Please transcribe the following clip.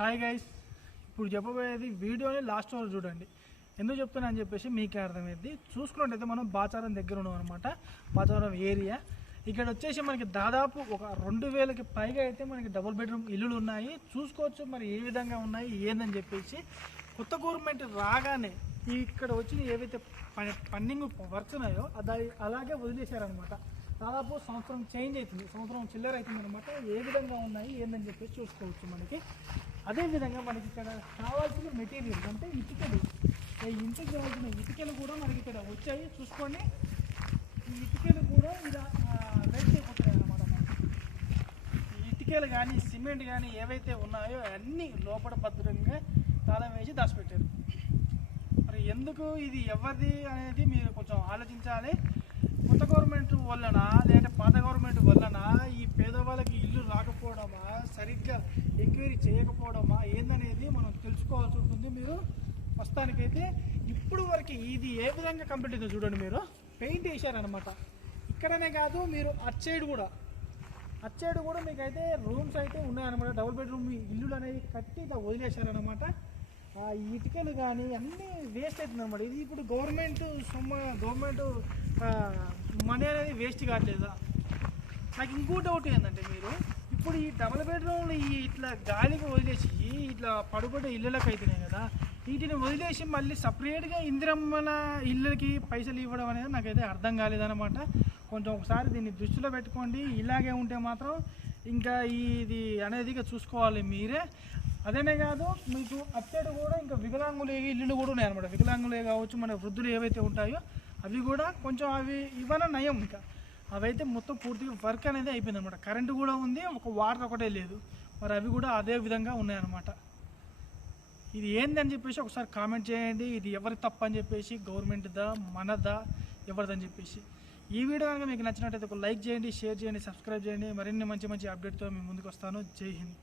Hi guys, ఇప్పుడు చెప్పబోయేది వీడియోని లాస్ట్ వరకు చూడండి. ఎందుకు చెప్తున్నా అని చెప్పేసి మీకే అర్థమైంది. చూసుకున్నట్టయితే మనం బాచారం దగ్గర ఉన్నాం అనమాట. బాచారం ఏరియా ఇక్కడ వచ్చేసి మనకి దాదాపు ఒక 2000కి పైగా అయితే మనకి డబుల్ బెడ్రూమ్ ఇల్లులు ఉన్నాయి. చూసుకోవచ్చు మరి ఏ విధంగా ఉన్నాయి ఏందని చెప్పేసి. కొత్త గవర్నమెంట్ రాగానే ఇక్కడ వచ్చి ఏవైతే ఫండింగ్ వర్క్స్ ఉన్నాయో అలాగే వదిలేశారనమాట. దాదాపు సంవత్సరం చేంజ్ అవుతుంది, సంవత్సరం చిల్లర అవుతుంది అనమాట. ఏ విధంగా ఉన్నాయి ఏందని చెప్పేసి చూసుకోవచ్చు. మనకి అదేవిధంగా మనకి ఇక్కడ కావాల్సిన మెటీరియల్స్ అంటే ఇటుకలు, ఈ ఇంటికి కావాల్సిన ఇటుకలు కూడా మనకి ఇక్కడ వచ్చాయి. చూసుకోండి, ఈ ఇటుకలు కూడా ఇలా రేట్ అయిపోతాయి అన్నమాట. ఈ ఇటుకలు కానీ సిమెంట్ కానీ ఏవైతే ఉన్నాయో అన్నీ లోపల భద్రంగా తాళం వేసి దాచిపెట్టారు. మరి ఎందుకు ఇది ఎవరిది అనేది మీరు కొంచెం ఆలోచించాలి. కొత్త గవర్నమెంట్ వలన లేదంటే పాత గవర్నమెంట్ వలన ఈ పేదవాళ్ళకి ఇల్లు రాకపోవడమా, సరిగ్గా ఎంక్వైరీ చేయకపోవడమా ఏందనేది మనం తెలుసుకోవాల్సి ఉంటుంది. మీరు ప్రస్తుతానికైతే ఇప్పుడు వరకు ఇది ఏ విధంగా కంప్లీట్ అయిందో చూడండి. మీరు పెయింట్ వేసారనమాట. ఇక్కడనే కాదు, మీరు అట్ సైడ్ కూడా మీకైతే రూమ్స్ అయితే ఉన్నాయన్నమాట. డబుల్ బెడ్రూమ్ ఇల్లులు అనేవి కట్టి ఇలా వదిలేశారనమాట. ఇటుకలు కానీ అన్నీ వేస్ట్ అవుతుంది అనమాట. ఇది ఇప్పుడు గవర్నమెంట్ మనీ అనేది వేస్ట్ కావట్లేదా? నాకు ఇంకో డౌట్ ఏంటంటే, మీరు ఇప్పుడు ఈ డబుల్ బెడ్రూమ్లు ఇట్లా గాలికి వదిలేసి ఇట్లా పడుబడ్డ ఇళ్ళకి అవుతున్నాయి కదా, వీటిని వదిలేసి మళ్ళీ సపరేట్గా ఇందిరమ్మల ఇళ్ళకి పైసలు ఇవ్వడం అనేది నాకైతే అర్థం కాలేదన్నమాట. కొంచెం ఒకసారి దీన్ని దృష్టిలో పెట్టుకోండి. ఇలాగే ఉంటే మాత్రం ఇంకా ఇది అనేది చూసుకోవాలి మీరే. అదేనే కాదు, మీకు అచ్చడు కూడా ఇంకా వికలాంగులు ఇల్లులు కూడా ఉన్నాయన్నమాట. వికలాంగులే కావచ్చు, మన వృద్ధులు ఏవైతే ఉంటాయో అవి కూడా కొంచెం అవి ఇవ్వన నయం. ఇంకా అవైతే మొత్తం పూర్తిగా వర్క్ అనేది అయిపోయింది అనమాట. కరెంటు కూడా ఉంది, ఒక వాటర్ ఒకటే లేదు. మరి అవి కూడా అదే విధంగా ఉన్నాయన్నమాట. ఇది ఏందని చెప్పేసి ఒకసారి కామెంట్ చేయండి. ఇది ఎవరి తప్పు అని చెప్పేసి, గవర్నమెంట్దా మనదా ఎవరిదని చెప్పేసి. ఈ వీడియో కనుక మీకు నచ్చినట్టయితే ఒక లైక్ చేయండి, షేర్ చేయండి, సబ్స్క్రైబ్ చేయండి. మరిన్ని మంచి మంచి అప్డేట్తో మీ ముందుకు వస్తాను. జై హింద్.